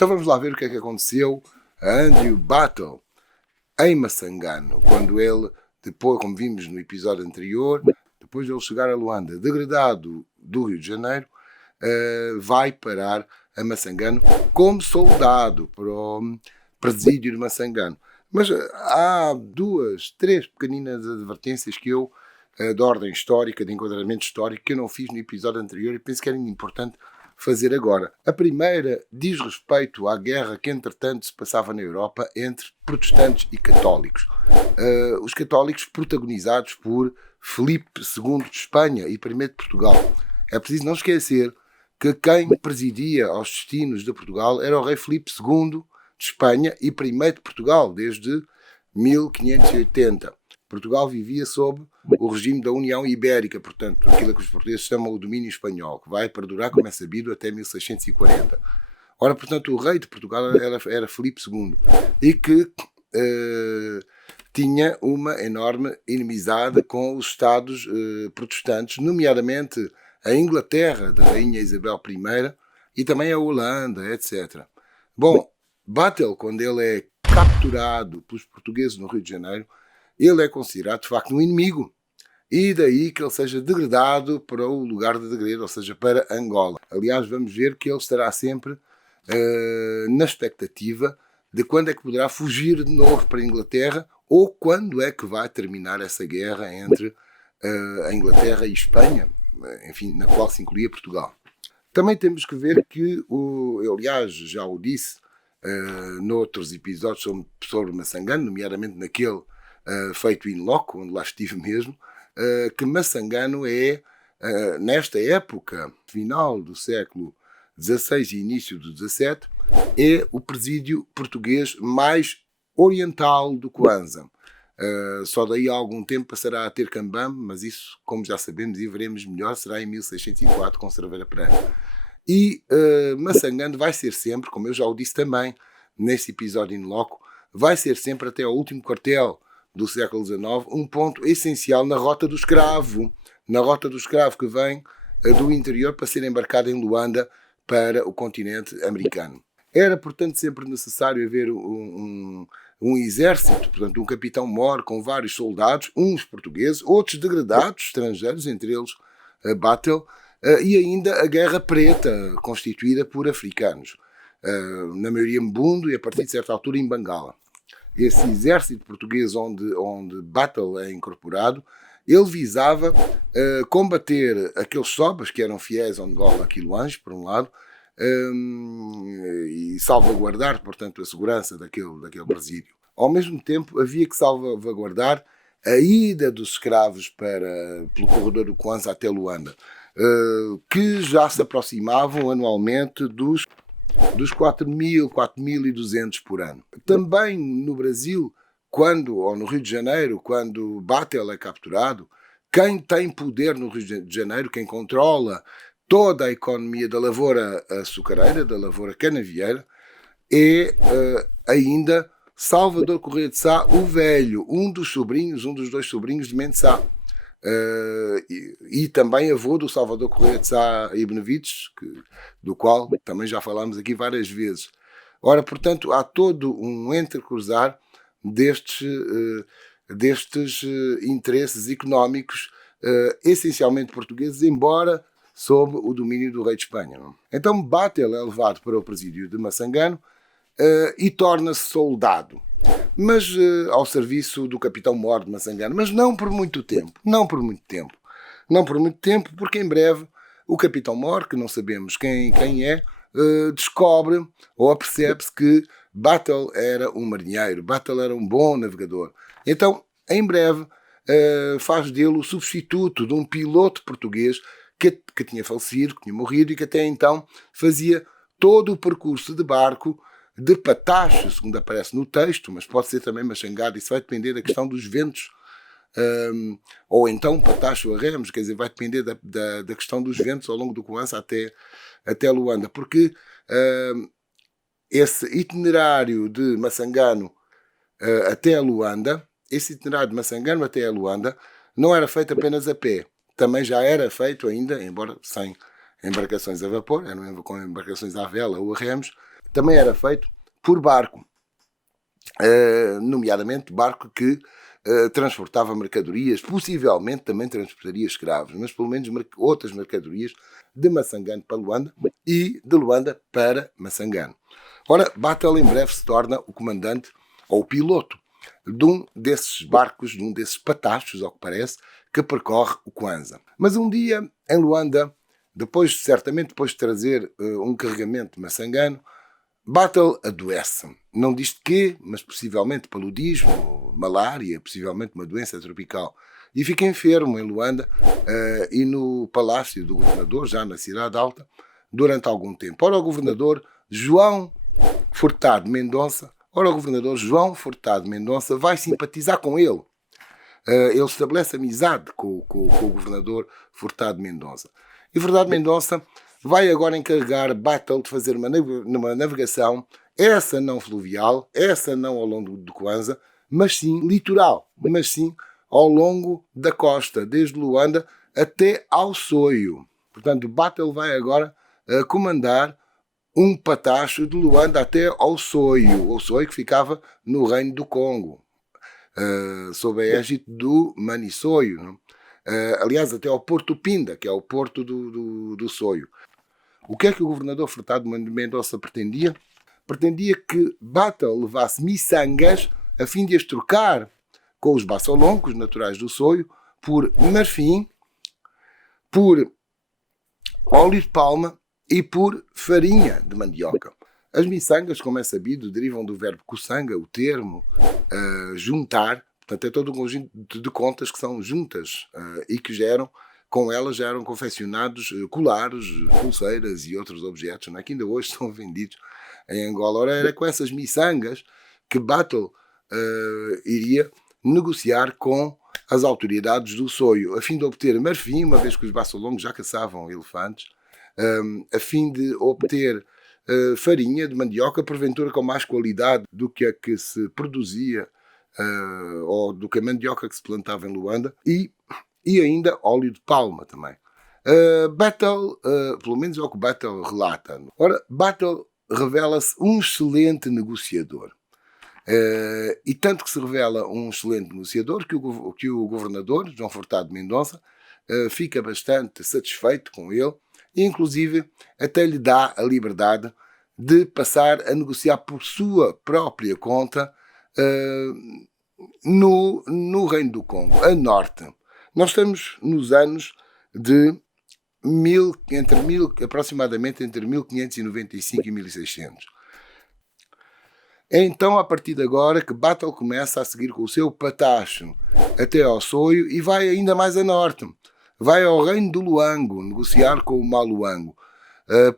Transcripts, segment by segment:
Então vamos lá ver o que é que aconteceu a Andrew Battle em Massangano, quando ele, depois, como vimos no episódio anterior, depois de ele chegar a Luanda, degradado do Rio de Janeiro, vai parar a Massangano como soldado para o presídio de Massangano. Mas há três pequeninas advertências que eu, de ordem histórica, de enquadramento histórico, que eu não fiz no episódio anterior e penso que era importante fazer agora. A primeira diz respeito à guerra que, entretanto, se passava na Europa entre protestantes e católicos. Os católicos protagonizados por Filipe II de Espanha e I de Portugal. É preciso não esquecer que quem presidia aos destinos de Portugal era o rei Filipe II de Espanha e I de Portugal, desde 1580. Portugal vivia sob o regime da União Ibérica, portanto, aquilo que os portugueses chamam o domínio espanhol, que vai perdurar, como é sabido, até 1640. Ora, portanto, o rei de Portugal era Filipe II e que tinha uma enorme inimizade com os Estados protestantes, nomeadamente a Inglaterra, da rainha Isabel I, e também a Holanda, etc. Bom, Battle, quando ele é capturado pelos portugueses no Rio de Janeiro, ele é considerado, de facto, um inimigo. E daí que ele seja degradado para o lugar de degredo, ou seja, para Angola. Aliás, vamos ver que ele estará sempre na expectativa de quando é que poderá fugir de novo para a Inglaterra ou quando é que vai terminar essa guerra entre a Inglaterra e Espanha, enfim, na qual se incluía Portugal. Também temos que ver que, aliás, já o disse noutros episódios sobre Massangano, nomeadamente naquele feito in loco, onde lá estive mesmo, que Massangano é, nesta época, final do século XVI e início do XVII, é o presídio português mais oriental do Kwanza. Só daí a algum tempo passará a ter Cambam, mas isso, como já sabemos e veremos melhor, será em 1604 com Cerveira Pereira. E Massangano vai ser sempre, como eu já o disse também nesse episódio in loco, vai ser sempre até ao último quartel do século XIX um ponto essencial na rota do escravo, que vem do interior para ser embarcado em Luanda para o continente americano. Era, portanto, sempre necessário haver um exército, portanto, um capitão-mor com vários soldados, uns portugueses, outros degradados, estrangeiros, entre eles Battle, e ainda a Guerra Preta, constituída por africanos, na maioria Mbundo e a partir de certa altura em Bangala. Esse exército português onde Battle é incorporado, ele visava combater aqueles sobas que eram fiéis a Angola Quiloange, por um lado, e salvaguardar, portanto, a segurança daquele presídio. Ao mesmo tempo, havia que salvaguardar a ida dos escravos pelo corredor do Kwanza até Luanda, que já se aproximavam anualmente dos 4.200 por ano. Também no Brasil, ou no Rio de Janeiro, quando Battle é capturado, quem tem poder no Rio de Janeiro, quem controla toda a economia da lavoura açucareira, da lavoura canavieira, é ainda Salvador Correia de Sá, o Velho, um dos dois sobrinhos de Mendes Sá. E também avô do Salvador Correia de Sá Ibnovites, do qual também já falámos aqui várias vezes. Ora, portanto, há todo um entrecruzar destes interesses económicos essencialmente portugueses, embora sob o domínio do rei de Espanha. Não? Então Battle é levado para o presídio de Massangano e torna-se soldado, mas ao serviço do capitão-mor de Massangano, mas não por muito tempo, porque em breve o capitão-mor, que não sabemos quem é, descobre ou apercebe-se que Battle era um marinheiro, Battle era um bom navegador. Então, em breve, faz dele o substituto de um piloto português que tinha falecido, que tinha morrido e que até então fazia todo o percurso de barco de Patacho, segundo aparece no texto, mas pode ser também Machangada, isso vai depender da questão dos ventos, ou então Patacho a remos, quer dizer, vai depender da questão dos ventos ao longo do Kwanza até Luanda, porque esse itinerário de Massangano até Luanda, não era feito apenas a pé, também já era feito ainda, embora sem embarcações a vapor, eram com embarcações à vela ou a remos, também era feito por barco, nomeadamente barco que transportava mercadorias, possivelmente também transportaria escravos, mas pelo menos outras mercadorias de Massangano para Luanda e de Luanda para Massangano. Ora, Battle em breve se torna o comandante ou o piloto de um desses barcos, de um desses patachos, ao que parece, que percorre o Kwanza. Mas um dia, em Luanda, certamente depois de trazer um carregamento de Massangano, Battle adoece. Não diz de quê, mas possivelmente paludismo, malária, possivelmente uma doença tropical. E fica enfermo em Luanda e no palácio do governador, já na Cidade Alta, durante algum tempo. Ora, o governador João Furtado Mendonça vai simpatizar com ele. Ele estabelece amizade com o governador Furtado Mendonça. E Furtado Mendonça vai agora encarregar Battle de fazer uma navegação, essa não fluvial, essa não ao longo do Kwanza, mas sim litoral, mas sim ao longo da costa, desde Luanda até ao Soio. Portanto, Battle vai agora comandar um patacho de Luanda até ao Soio, que ficava no Reino do Congo, sob a égide do Maniçoio. Aliás, até ao Porto Pinda, que é o porto do Soio. O que é que o governador Furtado Mendonça pretendia? Pretendia que Battle levasse miçangas a fim de as trocar com os baçoloncos naturais do Soio por marfim, por óleo de palma e por farinha de mandioca. As miçangas, como é sabido, derivam do verbo kussanga, o termo juntar. Portanto, é todo um conjunto de contas que são juntas e que com elas já eram confeccionados colares, pulseiras e outros objetos, não é? Que ainda hoje são vendidos em Angola. Ora, era com essas miçangas que Battle iria negociar com as autoridades do Soio, a fim de obter marfim, uma vez que os baçolongos já caçavam elefantes, a fim de obter farinha de mandioca, porventura com mais qualidade do que a que se produzia ou do que a mandioca que se plantava em Luanda, e ainda óleo de palma também. Battle, pelo menos é o que Battle relata. Ora, Battle revela-se um excelente negociador. E tanto que se revela um excelente negociador que o governador, João Furtado Mendonça, fica bastante satisfeito com ele e inclusive até lhe dá a liberdade de passar a negociar por sua própria conta no Reino do Congo, a norte. Nós estamos nos anos de aproximadamente entre 1595 e 1600. É então, a partir de agora, que Battle começa a seguir com o seu patacho até ao Soio e vai ainda mais a norte. Vai ao Reino do Luango, negociar com o Maluango.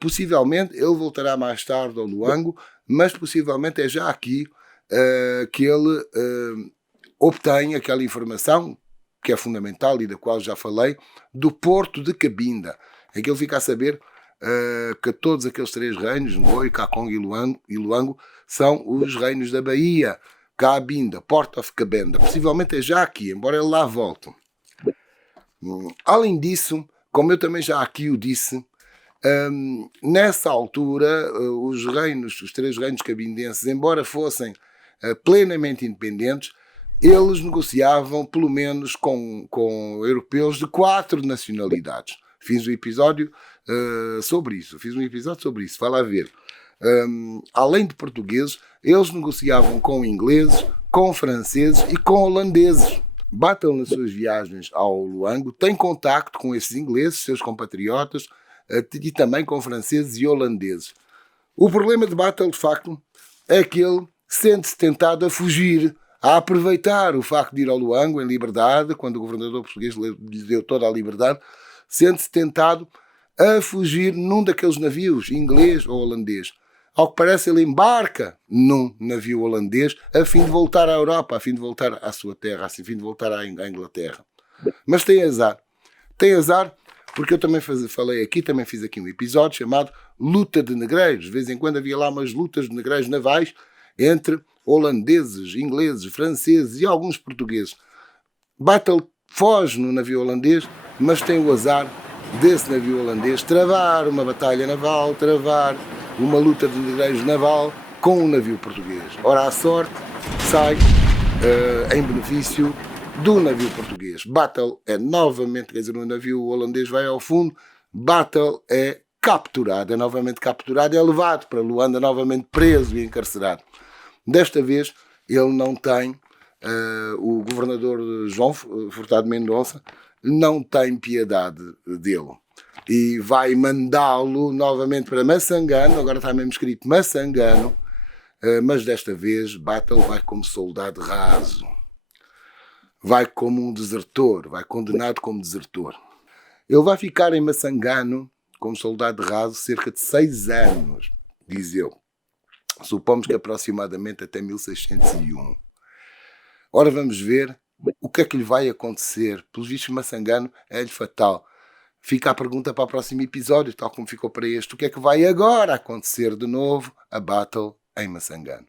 Possivelmente, ele voltará mais tarde ao Luango, mas possivelmente é já aqui que ele obtém aquela informação, que é fundamental e da qual já falei, do Porto de Cabinda, em que ele fica a saber que todos aqueles três reinos, Ngoi, Kakongo e Luango, são os reinos da Bahia, Cabinda, Port of Cabinda. Possivelmente é já aqui, embora ele lá volte. Além disso, como eu também já aqui o disse, nessa altura, os três reinos cabindenses, embora fossem plenamente independentes, eles negociavam pelo menos com europeus de 4 nacionalidades. Fiz um episódio sobre isso. Vai lá ver. Além de portugueses, eles negociavam com ingleses, com franceses e com holandeses. Battle, nas suas viagens ao Luango, tem contacto com esses ingleses, seus compatriotas, e também com franceses e holandeses. O problema de Battle, de facto, é que ele sente-se tentado a fugir, a aproveitar o facto de ir ao Luango em liberdade, quando o governador português lhe deu toda a liberdade, sente-se tentado a fugir num daqueles navios, inglês ou holandês. Ao que parece, ele embarca num navio holandês a fim de voltar à Europa, a fim de voltar à sua terra, a fim de voltar à Inglaterra. Mas tem azar. Tem azar porque eu também falei aqui, também fiz aqui um episódio chamado Luta de Negreiros. De vez em quando havia lá umas lutas de negreiros navais entre holandeses, ingleses, franceses e alguns portugueses. Battle foge no navio holandês, mas tem o azar desse navio holandês travar uma batalha naval, travar uma luta de negreiros naval com um navio português. Ora, a sorte sai em benefício do navio português. Battle é novamente, quer dizer, o navio holandês vai ao fundo, Battle é capturado, é novamente capturado, é levado para Luanda, novamente preso e encarcerado. Desta vez ele não tem, o governador João Furtado Mendonça não tem piedade dele e vai mandá-lo novamente para Massangano, agora está mesmo escrito Massangano, mas desta vez Battle vai como soldado raso, vai como um desertor, vai condenado como desertor. Ele vai ficar em Massangano como soldado raso cerca de 6 anos, diz ele. Supomos que aproximadamente até 1601. Ora, vamos ver o que é que lhe vai acontecer. Pelos vistos, Massangano é-lhe fatal. Fica a pergunta para o próximo episódio, tal como ficou para este. O que é que vai agora acontecer de novo a Battle em Massangano?